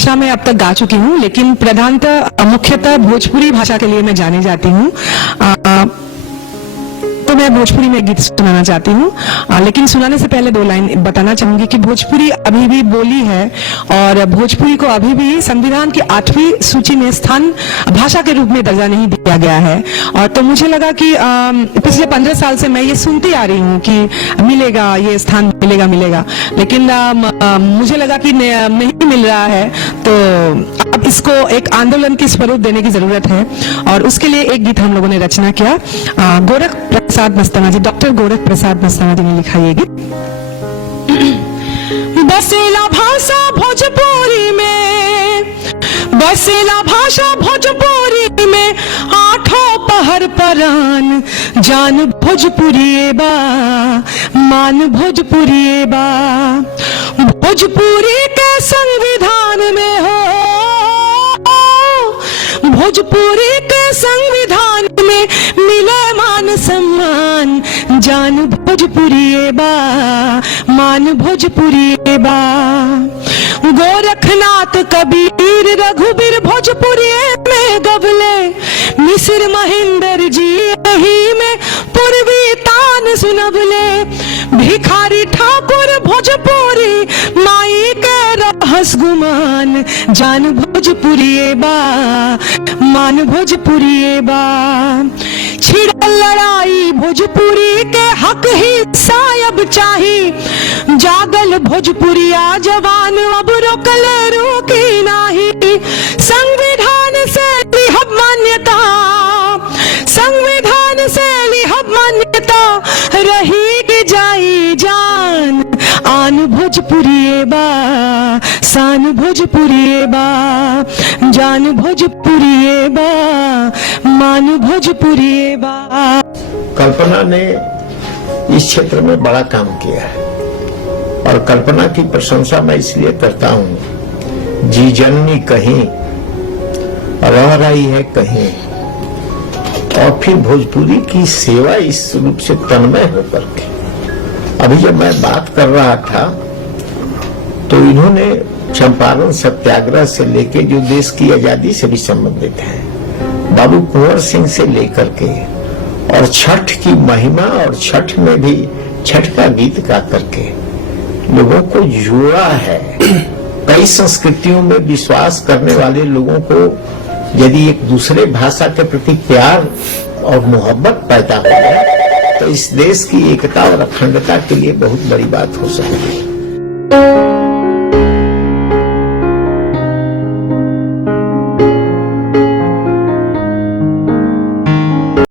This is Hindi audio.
भाषा में अब तक गा चुकी हूँ, लेकिन प्रधानतः मुख्यतः भोजपुरी भाषा के लिए मैं जानी जाती हूँ। तो मैं भोजपुरी में गीत सुनाना चाहती हूँ, लेकिन सुनाने से पहले 2 लाइन बताना चाहूंगी कि भोजपुरी अभी भी बोली है और भोजपुरी को अभी भी संविधान की 8वीं सूची में स्थान भाषा के रूप में दर्जा नहीं दिया गया है। और तो मुझे लगा कि पिछले 15 साल से मैं ये सुनती आ रही हूँ कि मिलेगा, ये स्थान मिलेगा, लेकिन मुझे लगा कि नहीं मिल रहा है, तो अब इसको एक आंदोलन की स्वरूप देने की जरूरत है। और उसके लिए एक गीत हम लोगों ने रचना किया। गोरख प्रसाद मस्ताना जी, डॉक्टर गोरख प्रसाद मस्ताना जी ने लिखा ये गीत। बसेला भाषा भोजपुरी में, बसेला भाषा भोजपुरी में, आठों पहर परान जान भोजपुरी बा, मान भोजपुरी बा। भोजपुरी के संविधान में हो, भोजपुरी के संविधान में मिले मान सम्मान, जान भोजपुरी बा, मान भोजपुरी बा। गोरखनाथ कबीर रघुबीर भोजपुरी में गवले, मिसिर महेंद्र जी यही में पूर्वी तान सुनबले। भिखारी ठाकुर भोजपुरी माई के रहस गुमान, जान भोजपुरी बा, मान भोजपुरी बा। छिड़ल लड़ाई भोजपुरी के हक ही सायब चाही, जागल भोजपुरिया जवान अब रोकले रुकी नाही। संविधान से लिहब मान्यता, संविधान से लिहब मान्यता, रही के जाई जान, आन भोजपुरी बा, शान भोजपुरी बा, जान भोजपुरी बा, मान भोजपुरी बा। कल्पना ने इस क्षेत्र में बड़ा काम किया है और कल्पना की प्रशंसा मैं इसलिए करता हूँ, जी जननी कहीं रह रही है कहीं, और फिर भोजपुरी की सेवा इस रूप से तन्मय होकर के। अभी जब मैं बात कर रहा था तो इन्होंने चंपारण सत्याग्रह से लेकर जो देश की आजादी से भी संबंधित है, बाबू कुंवर सिंह से लेकर के, और छठ की महिमा और छठ में भी छठ का गीत गा करके लोगों को जोड़ा है। कई संस्कृतियों में विश्वास करने वाले लोगों को यदि एक दूसरे भाषा के प्रति प्यार और मोहब्बत पैदा हो जाए तो इस देश की एकता और अखंडता के लिए बहुत बड़ी बात हो सकती है।